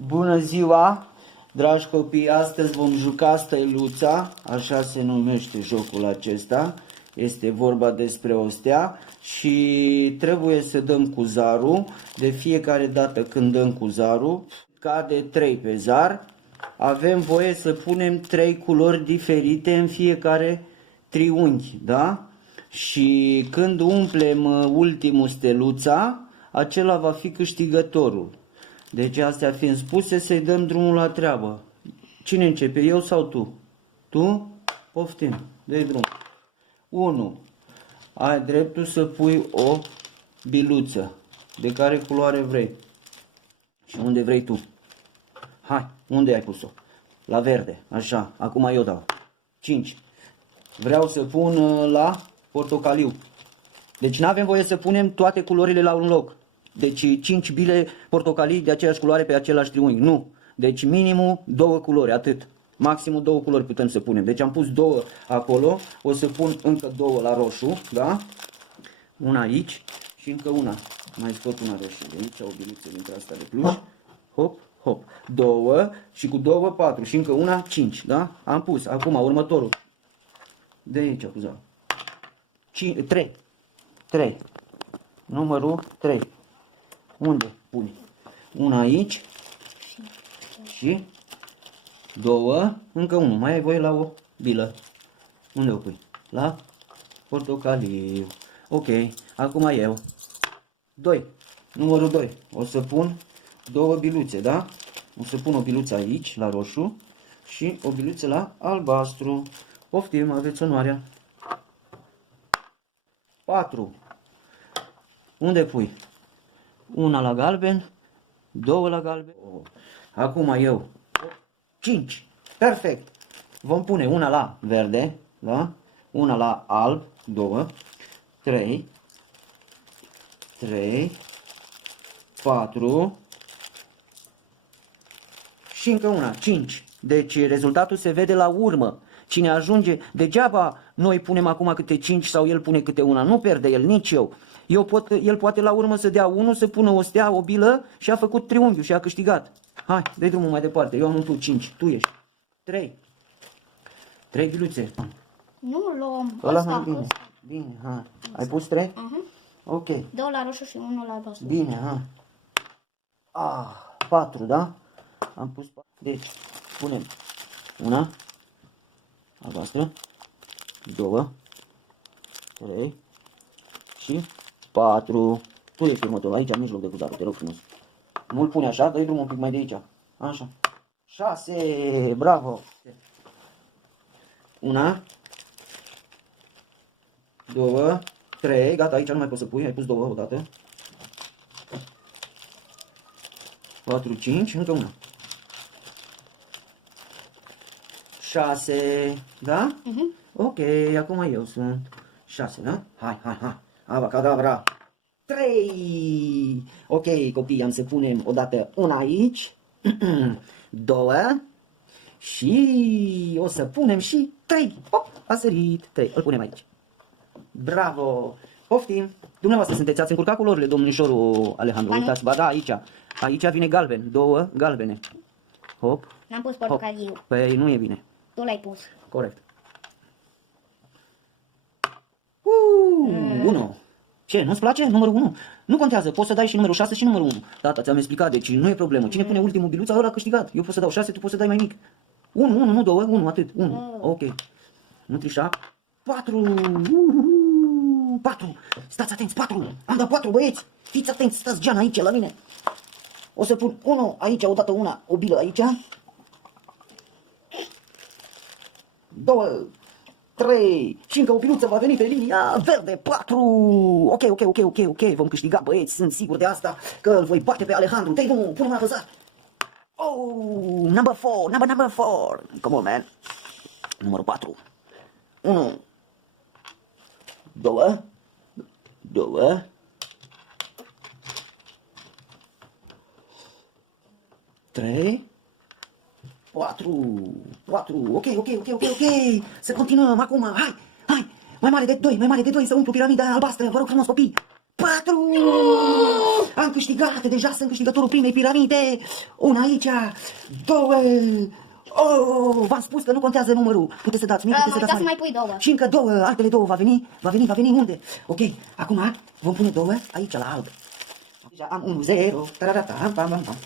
Bună ziua, dragi copii, astăzi vom juca stăiluța, așa se numește jocul acesta. Este vorba despre o stea și trebuie să dăm cu zarul. De fiecare dată când dăm cu zarul, cade 3 pe zar. Avem voie să punem 3 culori diferite în fiecare triunghi, da? Și când umplem ultimul steluța, acela va fi câștigătorul. Deci astea fiind spuse, să-i dăm drumul la treabă. Cine începe, eu sau tu? Tu? Poftim, dă-i drum. 1. Ai dreptul să pui o biluță. De care culoare vrei? Și unde vrei tu? Hai, unde ai pus-o? La verde, așa, acum eu dau. 5. Vreau să pun la portocaliu. Deci nu avem voie să punem toate culorile la un loc. Deci 5 bile portocalii de aceeași culoare pe același triunghi. Nu. Deci minimum 2 culori, atât. Maximum 2 culori putem să punem. Deci am pus 2 acolo. O să pun încă 2 la roșu, da? Una aici și încă una. Mai scot una roșie de aici, o biluță dintre asta de pluș. Hop, hop. 2 și cu 2, 4 și încă una, 5, da? Am pus. Acum următorul. De aici cu zal. 3. Numărul 3. Unde pui? Una aici și 2, încă 1. Mai ai voie la o bilă. Unde o pui? La portocaliu. Ok, acum eu. 2. Numărul 2. O să pun 2 biluțe, da? O să pun o biluță aici, la roșu, și o biluță la albastru. Poftim, aveți onoarea. 4. Unde pui? Una la galben, 2 la galben. Acum eu. 5. Perfect. Vom pune una la verde, da? Una la alb, 2. 3. 4. Și încă una, 5. Deci rezultatul se vede la urmă. Cine ajunge, degeaba noi punem acum câte 5 sau el pune câte una. Nu pierde el, nici eu. El poate la urmă să dea 1, să pună o stea, o bilă și a făcut triunghiul și a câștigat. Hai, dă-i drumul mai departe. Eu am umplut 5, tu ești. 3. 3 biluțe. Nu luăm Ăla ăsta. mai bine. Bine, hai. Ai pus 3? Ok. 2 la roșu și 1 la albastru. Bine, hai. 4, da? Am pus 4. Deci, punem una albastră, 2, 3 și 4. Tu ești următorul, aici în mijloc de cuzarul, te rog frumos. Nu-l pune așa, dă-i drumul un pic mai de aici. Așa. 6, bravo. 1, 2, 3, gata, aici nu mai poți să pui, ai pus 2 odată. 4, 5, încă una. 6, da? Ok, acum eu sunt 6, da? Hai. Abacadabra. 3. Ok, copii, am să punem odată una aici, 2 și o să punem și 3. Hop, a sărit 3. Îl punem aici. Bravo! Poftim! Dumneavoastră sunteți, ați încurcat culorile, domnișorul Alejandru. Uitați, ba da, aici. Aici vine galben, 2 galbene. Hop. N-am pus portocaliu. Păi nu e bine. Tu l-ai pus. Corect. 1. Ce, nu-ți place? Numărul 1. Nu contează, poți să dai și numărul 6 și numărul 1. Tata, ți-am explicat, deci nu e problemă. Cine pune ultimul biluț, ăla a câștigat. Eu pot să dau 6, tu poți să dai mai mic. 1, nu 2, 1, atât. 1. Ok. Nu trișa. 4. 4. Stați atenți, 4. Am dat 4, băieți. Fiți atenți, stați geana aici la mine. O să pun 1 aici, odată una, o bilă aici. 2, 3 și încă o biluță va veni pe linia verde, 4. Ok, vom câștiga, băieți, sunt sigur de asta, că îl voi bate pe Alejandru. Dă-i drumul, pune mâna pe zar. Oh, number 4. Come on, man. Numărul 4. 1, 2, 3, 4. Ok. Să continuăm acum. Hai. Mai mare de 2, să umplu piramida albastră. Vă rog frumos, copii. 4! Am câștigat, deja sunt câștigătorul primei piramide. Una aici, 2. Oh, v-am spus că nu contează numărul. Puteți să dați mic, puteți să dați Să mare. mai pui 2. Și încă 2, altele 2, va veni unde? Ok, acum vom pune 2 aici la alb. Deja am 1-0, tararata, pam, pam, pam.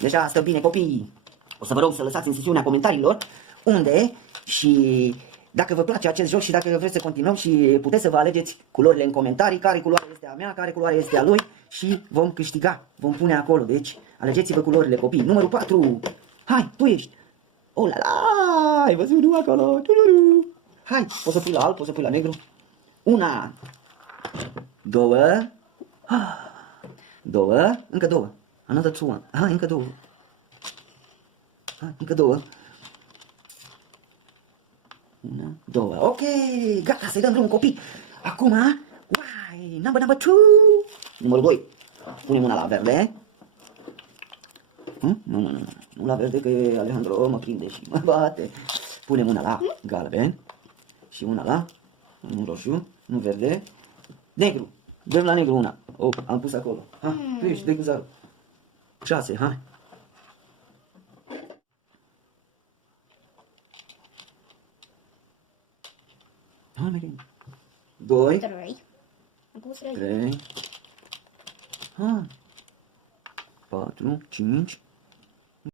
Deja stă bine copiii. O să vă rog să lăsați în sesiunea comentariilor unde și dacă vă place acest joc și dacă vreți să continuăm și puteți să vă alegeți culorile în comentarii, care culoare este a mea, care culoare este a lui și vom câștiga, vom pune acolo. Deci, alegeți-vă culorile copii. Numărul 4, hai, tu ești. Oh la la, ai văzut nu acolo? Tururu. Hai, poți să pui la alb, poți să pui la negru. 1, 2, 2, încă 2. Another 2. Hai, încă 2. Hai, încă 2. 1, 2. Ok, gata, să-i dăm drumul copii. Acum, uai, number 2. Numărul 2. Punem una la verde. Nu la verde, că e Alejandro mă prinde și mă bate. Punem una la galben și una la nu roșu, nu verde, negru. Dăm la negru una. Oh, am pus acolo. Ha, tu ești de guzar. 6, hai. Hai, mereu. 2, 3. Am pus 3. 3, hai. 4, 5,